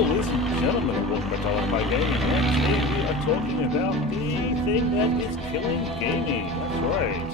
ladies and gentlemen, welcome back to All Gaming. And today we are talking about the thing that is killing gaming. That's right.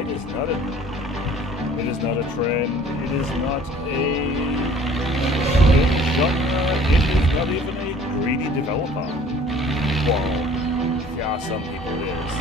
It is not a trend. It is not a genre. It is not even a greedy developer. Well, yeah, some people it is.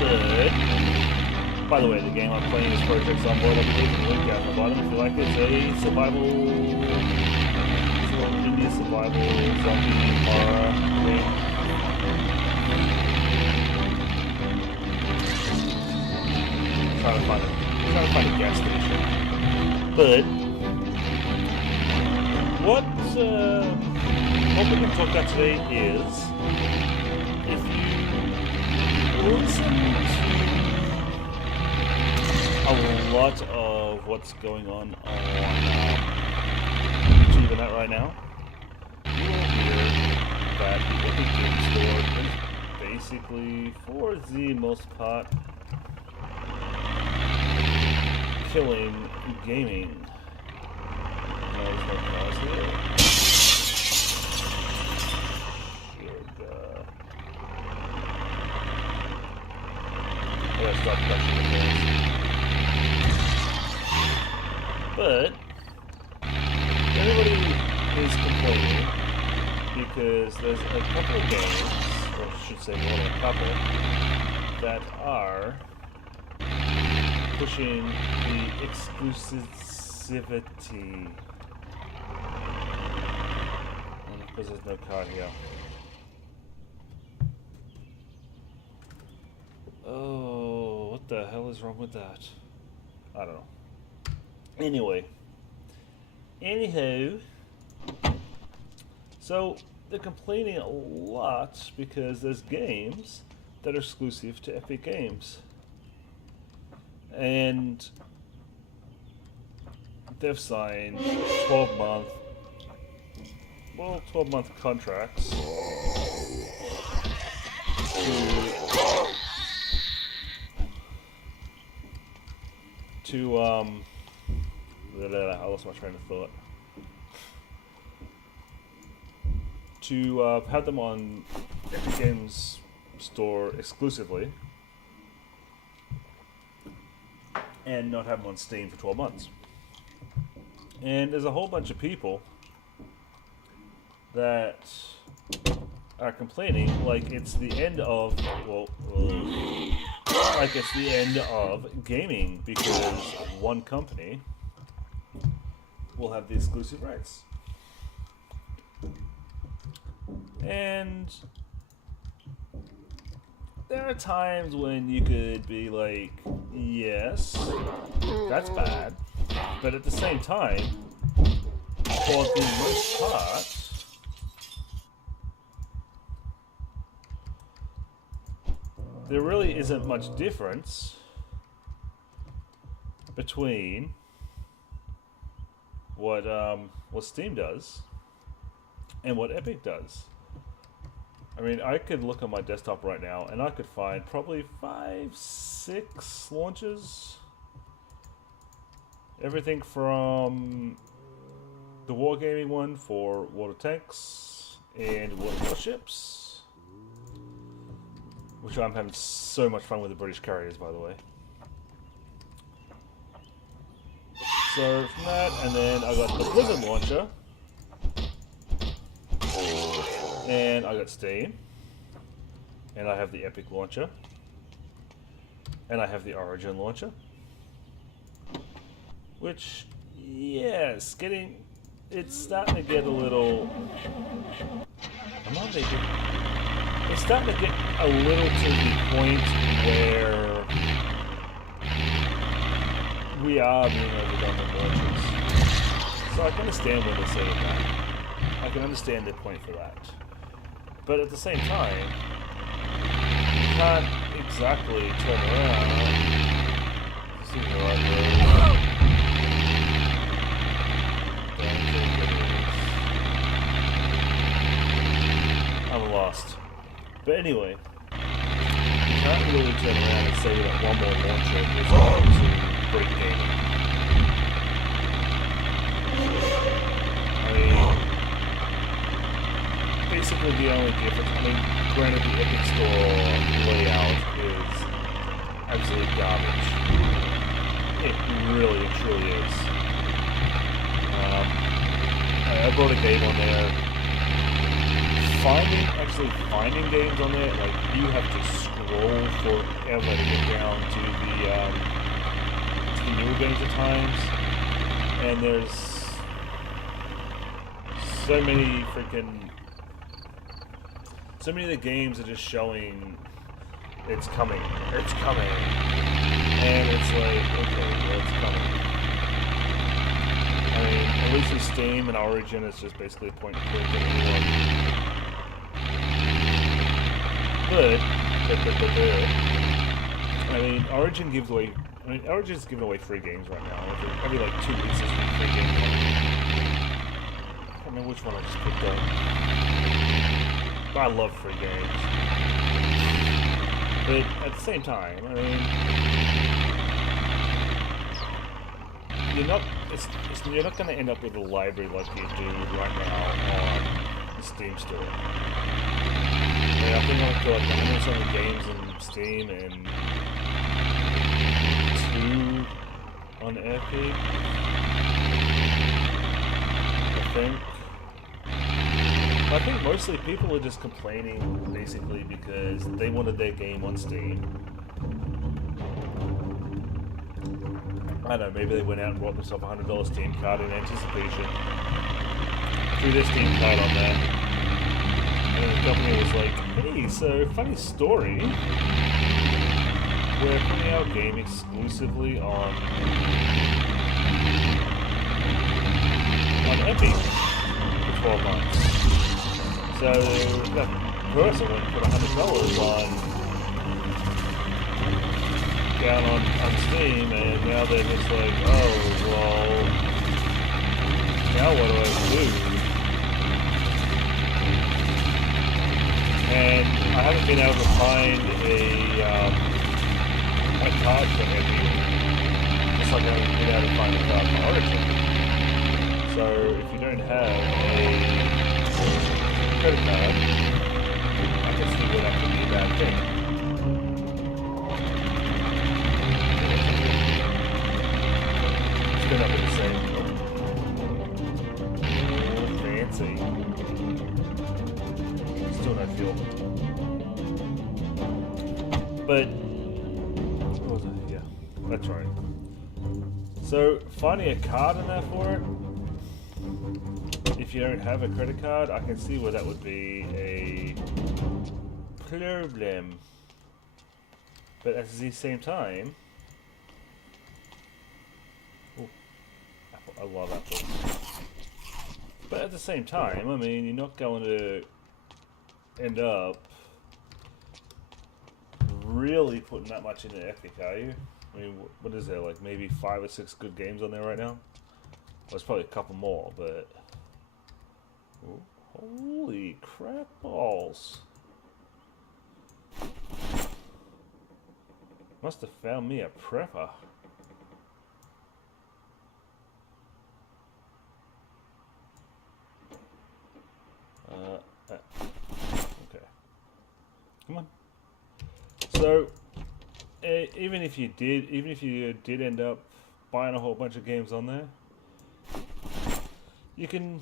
But by the way, the game I'm playing is Project Zomboid. I'll be leaving the link down at the bottom if you like it. It's a survival. Indie survival zombie horror thing. Trying to find a gas station. But what we're going to talk about today is if you listen to a lot of what's going on YouTube and that right now, you will hear that the Epic Game Store is basically, for the most part, killing gaming. There's no cause here. I gotta stop touching the things. But everybody is complaining because there's a couple of games, or I should say more than a couple, that are pushing the exclusivity. Because there's no card here. Oh, what the hell is wrong with that? I don't know. Anywho, so they're complaining a lot because there's games that are exclusive to Epic Games. And they've signed 12-month contracts to I lost my train of thought. To have them on Epic Games Store exclusively and not have them on Steam for 12 months. And there's a whole bunch of people that are complaining like it's the end of, like it's the end of gaming because one company will have the exclusive rights. And there are times when you could be like, yes, that's bad. But at the same time, for the most part, there really isn't much difference between what Steam does and what Epic does. I mean, I could look on my desktop right now and I could find probably 5, 6 launches. Everything from the wargaming one for water tanks and warships, which I'm having so much fun with the British carriers, by the way. So from that, and then I got the Blizzard launcher, and I got Steam, and I have the Epic launcher, and I have the Origin launcher, which, yes, it's starting to get a little, it's starting to get a little to the point where we are being overdone with launches. So I can understand when they say that. I can understand their point for that. But at the same time, you can't exactly turn around. This is the right road. I'm lost. But anyway, you can't really turn around and say that one more launcher is going to break gaming. I mean, basically the only difference. I mean, granted, the Epic Store layout is absolute garbage. It really and truly is. I brought a game on there. Finding games on there, like, you have to scroll forever to get down to the newer games at times. And there's so many of the games are just showing it's coming, and it's like, okay, well, it's coming. I mean, at least with Steam and Origin, it's just basically point and click and anyone. But I mean, Origin gives away. I mean, Origin's giving away free games right now. Every like 2 weeks, there's a free game. I can't remember which one I just picked up. But I love free games. But at the same time, I mean, you're not going to end up with a library like you do right now on the Steam store. I mean, I think I've got 100 something games in Steam and 2 on Epic, I think mostly people are just complaining basically because they wanted their game on Steam. I don't know, maybe they went out and bought themselves a $100 Steam card in anticipation. Threw their Steam card on there. And the company was like, hey, so funny story. We're putting our game exclusively on Epic for 12 months. So that person went and put $100 down on Steam, and now they're just like, oh, well, now what do I do? And I haven't been able to find a card for Epic, just like I haven't been able to find a card for Origin. So if you don't have a credit card, I can see where that could be a bad thing. It's going to be the same. Oh, fancy. Still no fuel. But what was it? Yeah, that's right. So finding a card in there for it, if you don't have a credit card, I can see where that would be a problem. But at the same time, I love Apple. But at the same time, I mean, you're not going to end up really putting that much into Epic, are you? I mean, what is there, like maybe 5 or 6 good games on there right now? Well, there's probably a couple more, but oh, holy crap balls. Must have found me a prepper. Okay. Come on. So, even if you did end up buying a whole bunch of games on there, you can,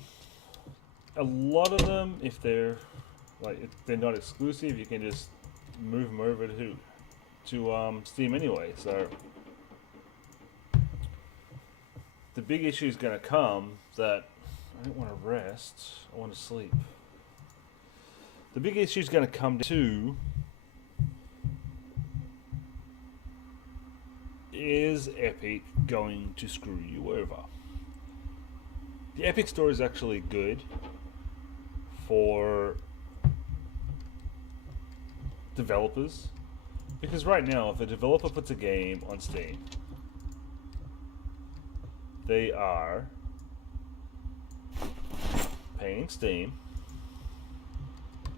a lot of them, if they're not exclusive, you can just move them over to Steam anyway. So the big issue is going to come that I don't want to rest, I want to sleep. The big issue is going to come to, is Epic going to screw you over? The Epic Store is actually good for developers, because right now if a developer puts a game on Steam, they are paying Steam,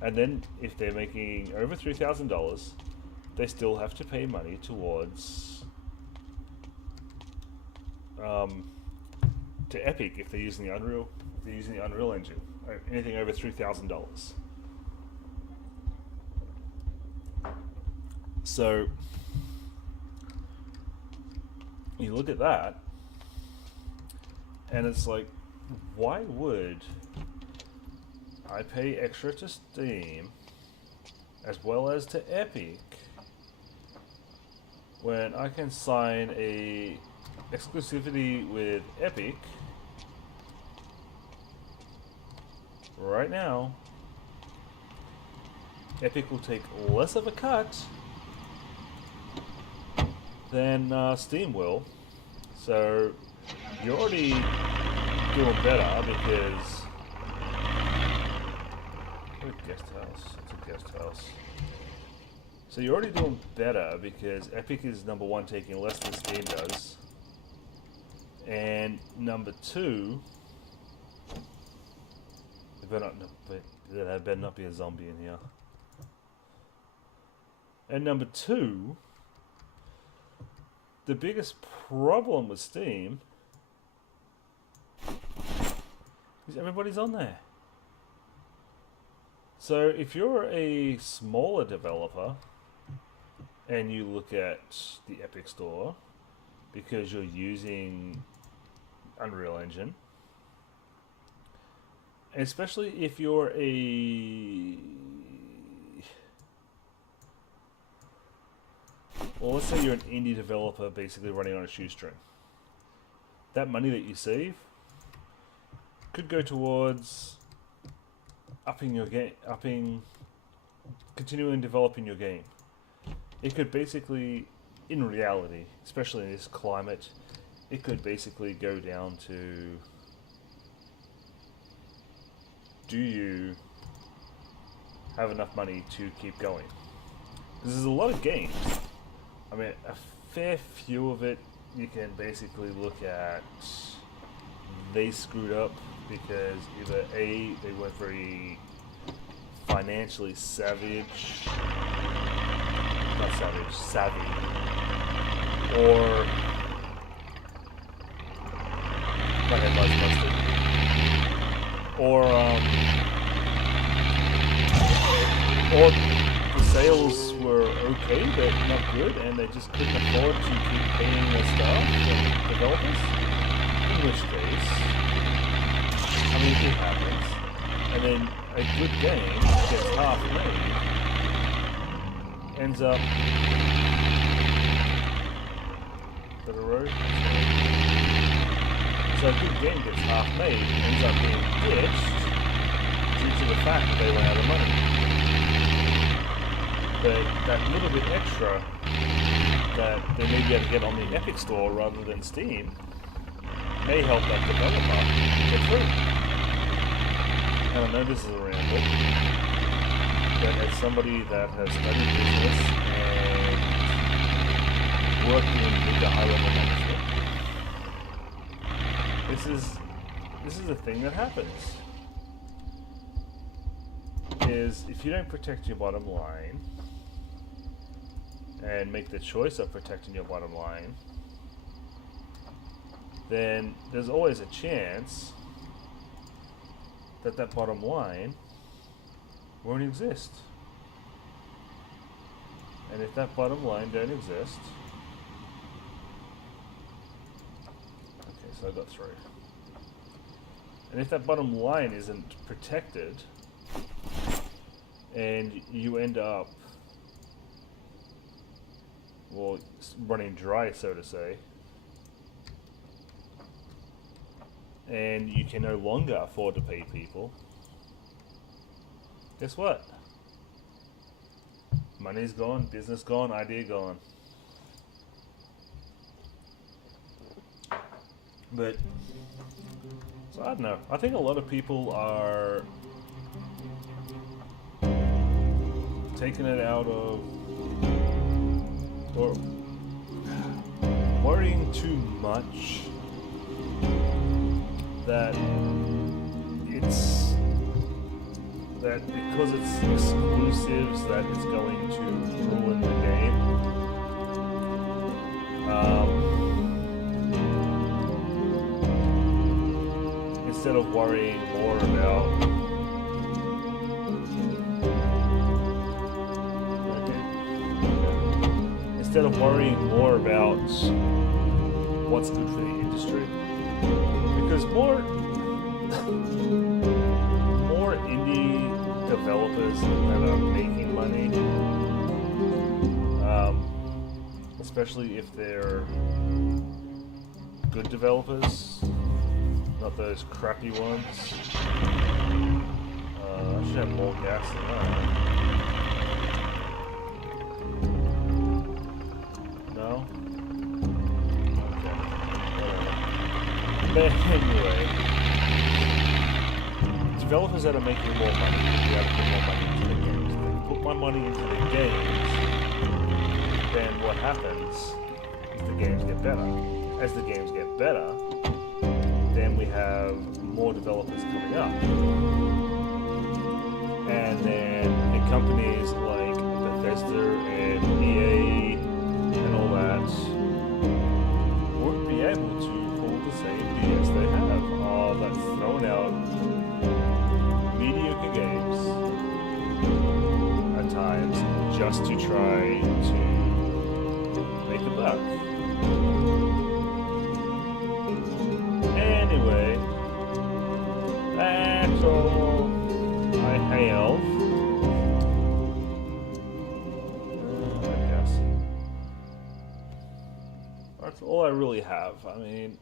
and then if they're making over $3,000, they still have to pay money towards to Epic if they're using the Unreal, engine, or anything over $3,000. So you look at that, and it's like, why would I pay extra to Steam as well as to Epic when I can sign a exclusivity with Epic right now? Epic will take less of a cut than Steam will. So you're already doing better because... a guest house. It's a guest house. So you're already doing better because Epic is number one, taking less than Steam does. And number two... there better not be a zombie in here. And number two, the biggest problem with Steam is everybody's on there. So if you're a smaller developer and you look at the Epic Store because you're using Unreal Engine, especially if you're well, let's say you're an indie developer basically running on a shoestring. That money that you save could go towards upping your game, continuing developing your game. It could basically, in reality, especially in this climate, it could basically go down to, do you have enough money to keep going? Because there's a lot of games. I mean, a fair few of it you can basically look at, they screwed up because either A, they weren't very financially savvy, or my head busted, or the sales were okay but not good, and they just couldn't afford to keep paying their staff and developers. In which case, I mean, it happens. And then a good game gets half made, ends up... Is that a road? So a good game gets half made, ends up being ditched due to the fact that they ran out of money. But that little bit extra that they may be able to get on the Epic Store rather than Steam may help that developer get through. And I know this is a ramble, but as somebody that has studied business and worked in the high-level management, this is a thing that happens. Is if you don't protect your bottom line and make the choice of protecting your bottom line, then there's always a chance that that bottom line won't exist. And if that bottom line don't exist... Okay, so I got through. And if that bottom line isn't protected, and you end up, well, running dry, so to say, and you can no longer afford to pay people, guess what? Money's gone, business gone, idea gone. But, so I don't know. I think a lot of people are taking it out of, or worrying too much that because it's exclusives that it's going to ruin the game. Instead of worrying more about instead of worrying more about what's good for the industry, because more indie developers that are making money, especially if they're good developers, not those crappy ones. I should have more gas than that. No? Okay. Whatever. But anyway, developers that are making more money will be able to put more money into the games. If they put more money into the games, then what happens is the games get better. As the games get better, then we have more developers coming up. And then the companies like Bethesda and EA and all that won't be able to pull the same BS they have. Oh, that's thrown out mediocre games at times just to try to make a buck. Anyway, that's all I have. I guess. That's all I really have. I mean,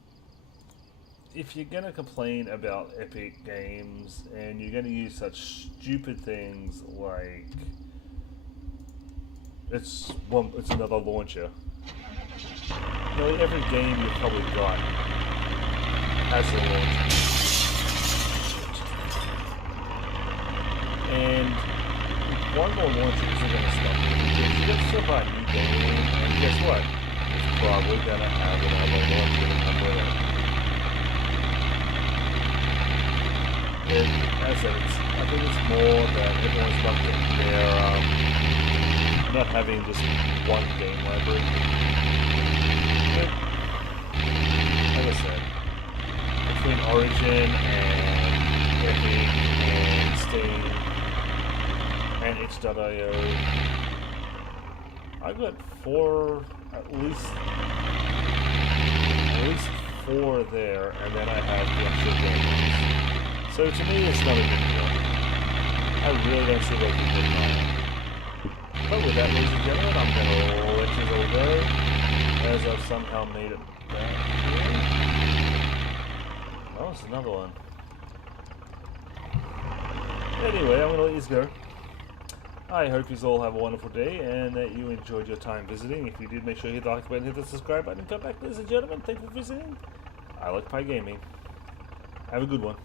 if you're gonna complain about Epic Games and you're gonna use such stupid things like it's another launcher. Nearly every game you've probably got has a launcher. And one more launcher isn't going to stop you because you can still buy a new game, and guess what? It's probably going to have another launcher to come with it. And as I said, I think it's more that everyone's not getting their, not having just one game library. But, like I said, between Origin and Epic and Steam and itch.io, I got at least 4 there, and then I have the extra games. So to me, it's not a big deal. I really don't see what people are buying. But with that, ladies and gentlemen, I'm going to let you all go, as I've somehow made it back here. Oh, it's another one. Anyway, I'm going to let you go. I hope you all have a wonderful day and that you enjoyed your time visiting. If you did, make sure you hit the like button, hit the subscribe button, and come back, ladies and gentlemen. Thank you for visiting. I like Pie Gaming. Have a good one.